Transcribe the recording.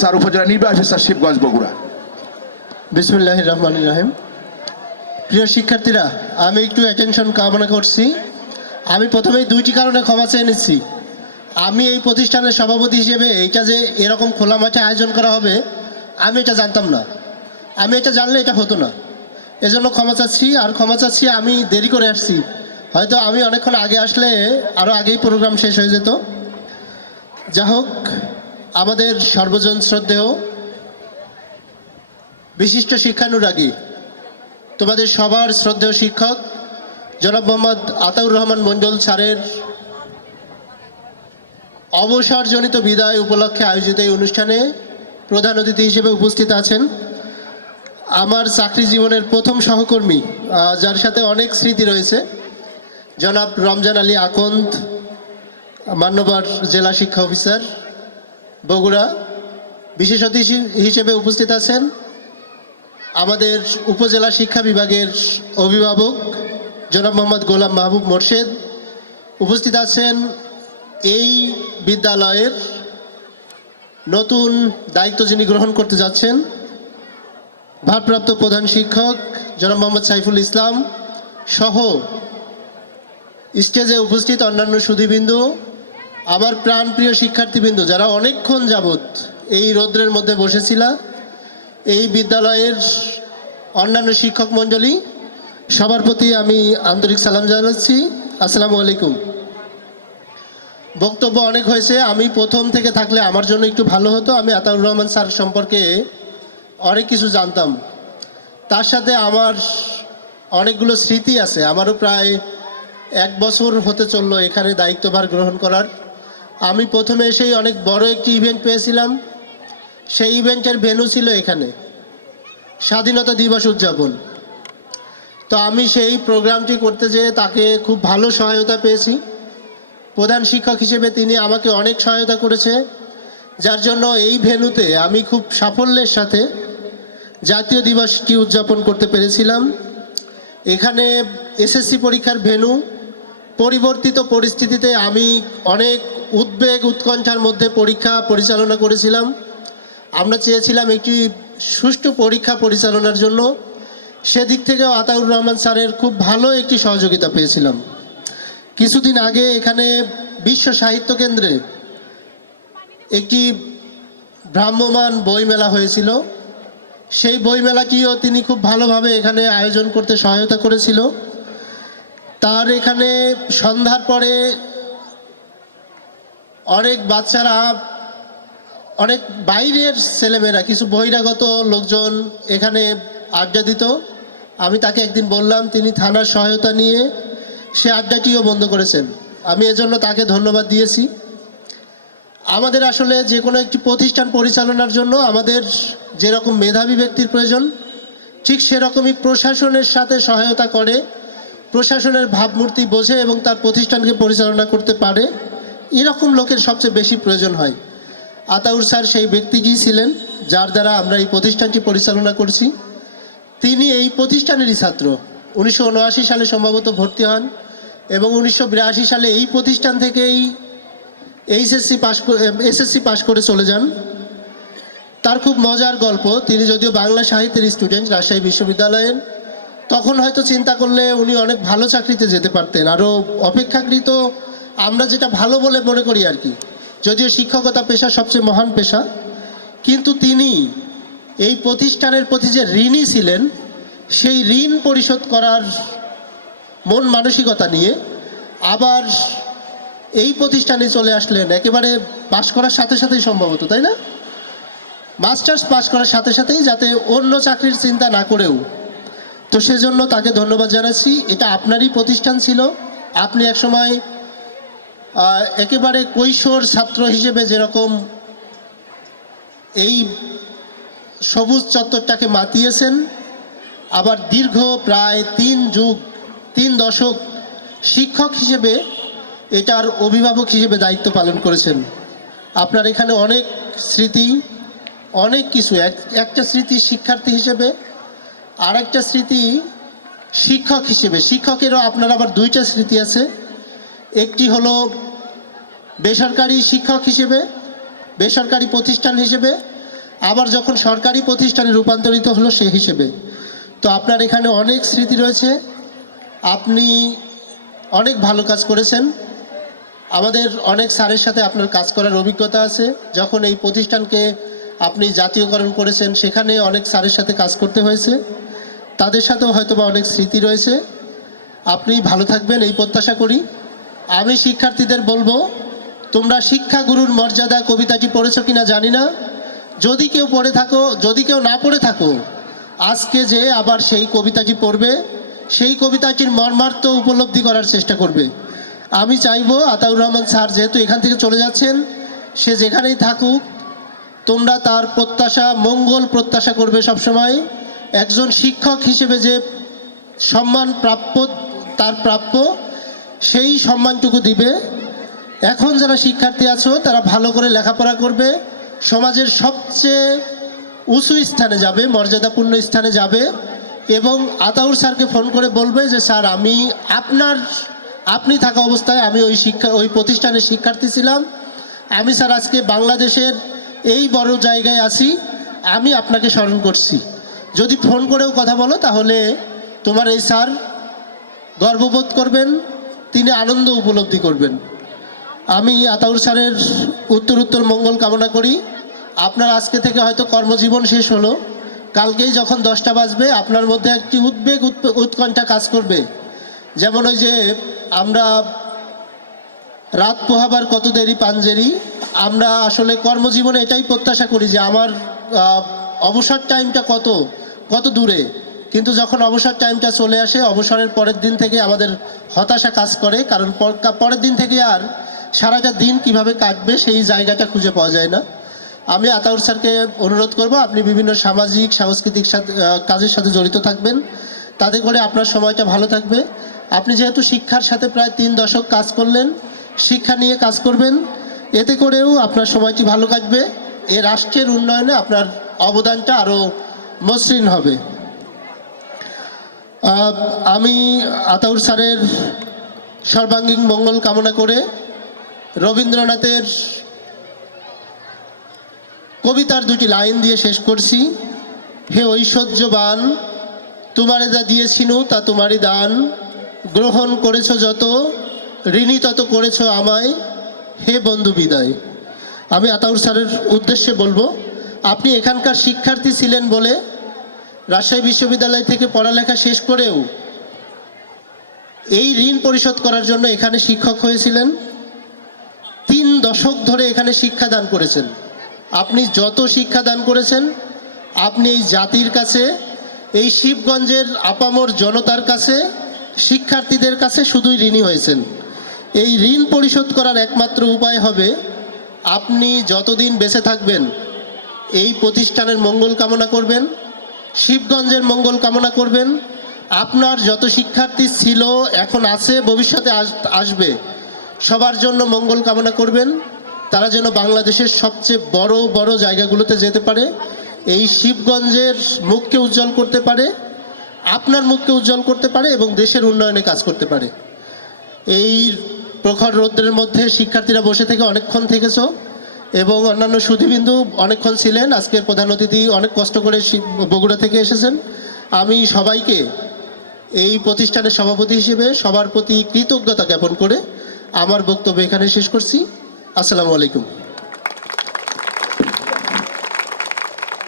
Sir উপজেলা নির্বাহী sir Shibganj Bogura. বিসমিল্লাহির রহমানির রহিম। প্রিয় শিক্ষার্থীরা, আমি একটু অ্যাটেনশন কামনা করছি। আমি প্রথমেই দুইটি কারণে ক্ষমা চেয়ে নিচ্ছি। আমি এই প্রতিষ্ঠানের সভাপতি হিসেবে এইটা যে এরকম খোলা মাঠে আয়োজন করা হবে আমি এটা জানতাম না। আমি এটা জানলে এটা হতো না, এজন্য ক্ষমা চাচ্ছি। আর ক্ষমা চাচ্ছি আমি দেরি করে আসছি, হয়তো আমি অনেকক্ষণ আগে আসলে আরও আগেই প্রোগ্রাম শেষ হয়ে যেত। যা হোক, আমাদের সর্বজন শ্রদ্ধেয় বিশিষ্ট শিক্ষানুরাগী, তোমাদের সবার শ্রদ্ধেয় শিক্ষক জনাব মোহাম্মদ আতাউর রহমান মণ্ডল স্যারের অবসরজনিত বিদায় উপলক্ষে আয়োজিত এই অনুষ্ঠানে প্রধান অতিথি হিসেবে উপস্থিত আছেন আমার চাকরি জীবনের প্রথম সহকর্মী, যার সাথে অনেক স্মৃতি রয়েছে, জনাব রমজান আলী আকন্দ, মান্যবর জেলা শিক্ষা অফিসার বগুড়া। বিশেষ অতিথি হিসেবে উপস্থিত আছেন আমাদের উপজেলা শিক্ষা বিভাগের অভিভাবক জনাব মোহাম্মদ গোলাম মাহবুব মোর্শেদ। উপস্থিত আছেন এই বিদ্যালয়ের নতুন দায়িত্ব যিনি গ্রহণ করতে যাচ্ছেন, ভারপ্রাপ্ত প্রধান শিক্ষক জনাব মোহাম্মদ সাইফুল ইসলাম সহ স্টেজে উপস্থিত অন্যান্য সুধীবৃন্দু, আমার প্রাণপ্রিয় শিক্ষার্থীবৃন্দ যারা অনেকক্ষণ যাবৎ এই রৌদ্রের মধ্যে বসেছিল, এই বিদ্যালয়ের অন্যান্য শিক্ষক মণ্ডলী, সবার প্রতি আমি আন্তরিক সালাম জানাচ্ছি। আসসালামু আলাইকুম। বক্তব্য অনেক হয়েছে, আমি প্রথম থেকে থাকলে আমার জন্য একটু ভালো হতো। আমি আতাউর রহমান স্যার সম্পর্কে অনেক কিছু জানতাম, তার সাথে আমার অনেকগুলো স্মৃতি আছে। আমারও প্রায় 1 বছর হতে চললো এখানে দায়িত্বভার গ্রহণ করার। আমি প্রথমে এসেই অনেক বড় একটি ইভেন্ট পেয়েছিলাম। সেই ইভেন্টের ভেন্যু ছিল এখানে, স্বাধীনতা দিবস উদযাপন। তো আমি সেই প্রোগ্রামটি করতে যেয়ে তাকে খুব ভালো সহায়তা পেয়েছি। প্রধান শিক্ষক হিসেবে তিনি আমাকে অনেক সহায়তা করেছে, যার জন্য এই ভেন্যুতে আমি খুব সাফল্যের সাথে জাতীয় দিবসটি উদযাপন করতে পেরেছিলাম। এখানে এসএসসি পরীক্ষার ভেন্যু, পরিবর্তিত পরিস্থিতিতে আমি অনেক উদ্বেগ উৎকণ্ঠার মধ্যে পরীক্ষা পরিচালনা করেছিলাম। আমরা চেয়েছিলাম একটি সুষ্ঠু পরীক্ষা পরিচালনার জন্য। সেদিক থেকেও আতাউর রহমান স্যারের খুব ভালো একটি সহযোগিতা পেয়েছিলাম। কিছুদিন আগে এখানে বিশ্ব সাহিত্য কেন্দ্রে একটি ভ্রাম্যমান বইমেলা হয়েছিল। সেই বইমেলাটিও তিনি খুব ভালোভাবে এখানে আয়োজন করতে সহায়তা করেছিল। তার এখানে সন্ধ্যার পরে অনেক বাচ্চারা, অনেক বাইরের ছেলেমেয়েরা, কিছু বহিরাগত লোকজন এখানে আড্ডা দিত। আমি তাকে একদিন বললাম, তিনি থানার সহায়তা নিয়ে সে আড্ডাটিও বন্ধ করেছেন। আমি এজন্য তাকে ধন্যবাদ দিয়েছি। আমাদের আসলে যে কোনো একটি প্রতিষ্ঠান পরিচালনার জন্য আমাদের যেরকম মেধাবী ব্যক্তির প্রয়োজন, ঠিক সেরকমই প্রশাসনের সাথে সহায়তা করে, প্রশাসনের ভাবমূর্তি বোঝে এবং তার প্রতিষ্ঠানকে পরিচালনা করতে পারে, এরকম লোকের সবচেয়ে বেশি প্রয়োজন হয়। আতাউর স্যার সেই ব্যক্তিটি ছিলেন যার দ্বারা আমরা এই প্রতিষ্ঠানটি পরিচালনা করছি। তিনি এই প্রতিষ্ঠানেরই ছাত্র। 1979 সালে সম্ভবত ভর্তি হন এবং 1982 সালে এই প্রতিষ্ঠান থেকেই এসএসসি পাশ করে চলে যান। তার খুব মজার গল্প, তিনি যদিও বাংলা সাহিত্যের স্টুডেন্ট রাজশাহী বিশ্ববিদ্যালয়ের, তখন হয়তো চিন্তা করলে উনি অনেক ভালো চাকরিতে যেতে পারতেন, আরও অপেক্ষাকৃত আমরা যেটা ভালো বলে মনে করি আর কি, যদিও শিক্ষকতা পেশা সবচেয়ে মহান পেশা, কিন্তু তিনি এই প্রতিষ্ঠানের প্রতি যে ঋণী ছিলেন, সেই ঋণ পরিশোধ করার মন মানসিকতা নিয়ে আবার এই প্রতিষ্ঠানে চলে আসলেন। একেবারে পাশ করার সাথে সাথেই সম্ভবত, তাই না, মাস্টার্স পাশ করার সাথে সাথেই, যাতে অন্য চাকরির চিন্তা না করেও। তো সেজন্য তাকে ধন্যবাদ জানাচ্ছি। এটা আপনারই প্রতিষ্ঠান ছিল। আপনি একসময় একেবারে কৈশোর ছাত্র হিসেবে যেরকম এই সবুজ চত্বরটাকে মাতিয়েছেন, আবার দীর্ঘ প্রায় 3 দশক শিক্ষক হিসেবে এটার অভিভাবক হিসেবে দায়িত্ব পালন করেছেন। আপনার এখানে অনেক স্মৃতি, অনেক কিছু। একটা স্মৃতি শিক্ষার্থী হিসেবে, আর একটা স্মৃতি শিক্ষক হিসেবে। শিক্ষকেরও আপনার আবার 2টা স্মৃতি আছে। একটি হলো বেসরকারি শিক্ষক হিসেবে, বেসরকারি প্রতিষ্ঠান হিসেবে, আবার যখন সরকারি প্রতিষ্ঠানে রূপান্তরিত হলো সে হিসেবে। তো আপনার এখানে অনেক স্মৃতি রয়েছে, আপনি অনেক ভালো কাজ করেছেন। আমাদের অনেক স্যারের সাথে আপনার কাজ করার অভিজ্ঞতা আছে। যখন এই প্রতিষ্ঠানকে আপনি জাতীয়করণ করেছেন সেখানে অনেক স্যারের সাথে কাজ করতে হয়েছে, তাদের সাথেও হয়তোবা অনেক স্মৃতি রয়েছে। আপনি ভালো থাকবেন এই প্রত্যাশা করি। আমি শিক্ষার্থীদের বলবো, তোমরা শিক্ষাগুরুর মর্যাদা কবিতাটি পড়েছো কিনা জানি না, যদি কেউ পড়ে থাকো, যদি কেউ না পড়ে থাকো, আজকে যে আবার সেই কবিতাটি পড়বে, সেই কবিতাটির মর্মার্থ উপলব্ধি করার চেষ্টা করবে। আমি চাইবো আতাউর রহমান স্যার যেহেতু এখান থেকে চলে যাচ্ছেন, সে যেখানেই থাকুক তোমরা তার প্রত্যাশা মঙ্গল প্রত্যাশা করবে সবসময়। একজন শিক্ষক হিসেবে যে সম্মান তার প্রাপ্য সেই সম্মানটুকু দিবে। এখন যারা শিক্ষার্থী আছো তারা ভালো করে লেখাপড়া করবে, সমাজের সবচেয়ে উঁচু স্থানে যাবে, মর্যাদাপূর্ণ স্থানে যাবে, এবং আতাউর স্যারকে ফোন করে বলবে যে স্যার আপনি থাকা অবস্থায় আমি ওই প্রতিষ্ঠানের শিক্ষার্থী ছিলাম, আমি স্যার আজকে বাংলাদেশের এই বড় জায়গায় আছি, আমি আপনাকে স্মরণ করছি। যদি ফোন করেও কথা বলো তাহলে তোমার এই স্যার গর্ববোধ করবেন, তিনি আনন্দ উপলব্ধি করবেন। আমি আতাউর স্যারের উত্তর মঙ্গল কামনা করি। আপনার আজকে থেকে হয়তো কর্মজীবন শেষ হলো, কালকেই যখন 10টা বাজবে আপনার মধ্যে একটি উদ্বেগ উৎকণ্ঠা কাজ করবে। যেমন ওই যে আমরা রাত পোহাবার কত দেরি পাঞ্জেরি, আমরা আসলে কর্মজীবনে এটাই প্রত্যাশা করি যে আমার অবসর টাইমটা কত দূরে, কিন্তু যখন অবসর টাইমটা চলে আসে অবসরের পরের দিন থেকে আমাদের হতাশা কাজ করে, কারণ পরের দিন থেকে আর সারাটা দিন কিভাবে কাটবে সেই জায়গাটা খুঁজে পাওয়া যায় না। আমি আতাউর স্যারকে অনুরোধ করব আপনি বিভিন্ন সামাজিক সাংস্কৃতিক কাজের সাথে জড়িত থাকবেন, তাতে করে আপনার সময়টা ভালো থাকবে। আপনি যেহেতু শিক্ষার সাথে প্রায় 3 দশক কাজ করলেন, শিক্ষা নিয়ে কাজ করবেন, এতে করেও আপনার সময়টি ভালো কাটবে। এ রাষ্ট্রের উন্নয়নে আপনার অবদানটা আরও মসৃণ হবে। আমি আতাউর স্যারের সর্বাঙ্গীন মঙ্গল কামনা করে রবীন্দ্রনাথের কবিতার 2টি লাইন দিয়ে শেষ করছি। হে ঐশ্বর্যবান, তোমারে যা দিয়েছিনু তা তোমারই দান, গ্রহণ করেছ যত, ঋণী তত করেছ আমায়, হে বন্ধু বিদায়। আমি আতাউর স্যারের উদ্দেশ্যে বলবো, আপনি এখানকার শিক্ষার্থী ছিলেন বলে রাজশাহী বিশ্ববিদ্যালয় থেকে পড়ালেখা শেষ করেও এই ঋণ পরিশোধ করার জন্য এখানে শিক্ষক হয়েছিলেন। 3 দশক ধরে এখানে শিক্ষাদান করেছেন। আপনি যত শিক্ষাদান করেছেন, আপনি এই জাতির কাছে, এই শিবগঞ্জের আপামর জনতার কাছে, শিক্ষার্থীদের কাছে শুধুই ঋণী হয়েছেন। এই ঋণ পরিশোধ করার একমাত্র উপায় হবে আপনি যতদিন বেঁচে থাকবেন এই প্রতিষ্ঠানের মঙ্গল কামনা করবেন, শিবগঞ্জের মঙ্গল কামনা করবেন। আপনার যত শিক্ষার্থী ছিল, এখন আছে, ভবিষ্যতে আসবে, সবার জন্য মঙ্গল কামনা করবেন। তারা যেন বাংলাদেশের সবচেয়ে বড় জায়গাগুলোতে যেতে পারে, এই শিবগঞ্জের মুখকে উজ্জ্বল করতে পারে, আপনার মুখকে উজ্জ্বল করতে পারে এবং দেশের উন্নয়নে কাজ করতে পারে। এই প্রখর রৌদ্রের মধ্যে শিক্ষার্থীরা বসে থেকে অনেকক্ষণ থেকেছ এবং অন্যান্য সুধীবিন্দু অনেকক্ষণ ছিলেন। আজকের প্রধান অতিথি অনেক কষ্ট করে বগুড়া থেকে এসেছেন। আমি সবাইকে এই প্রতিষ্ঠানের সভাপতি হিসেবে সবার প্রতি কৃতজ্ঞতা জ্ঞাপন করে আমার বক্তব্য এখানে শেষ করছি। আসসালামু আলাইকুম।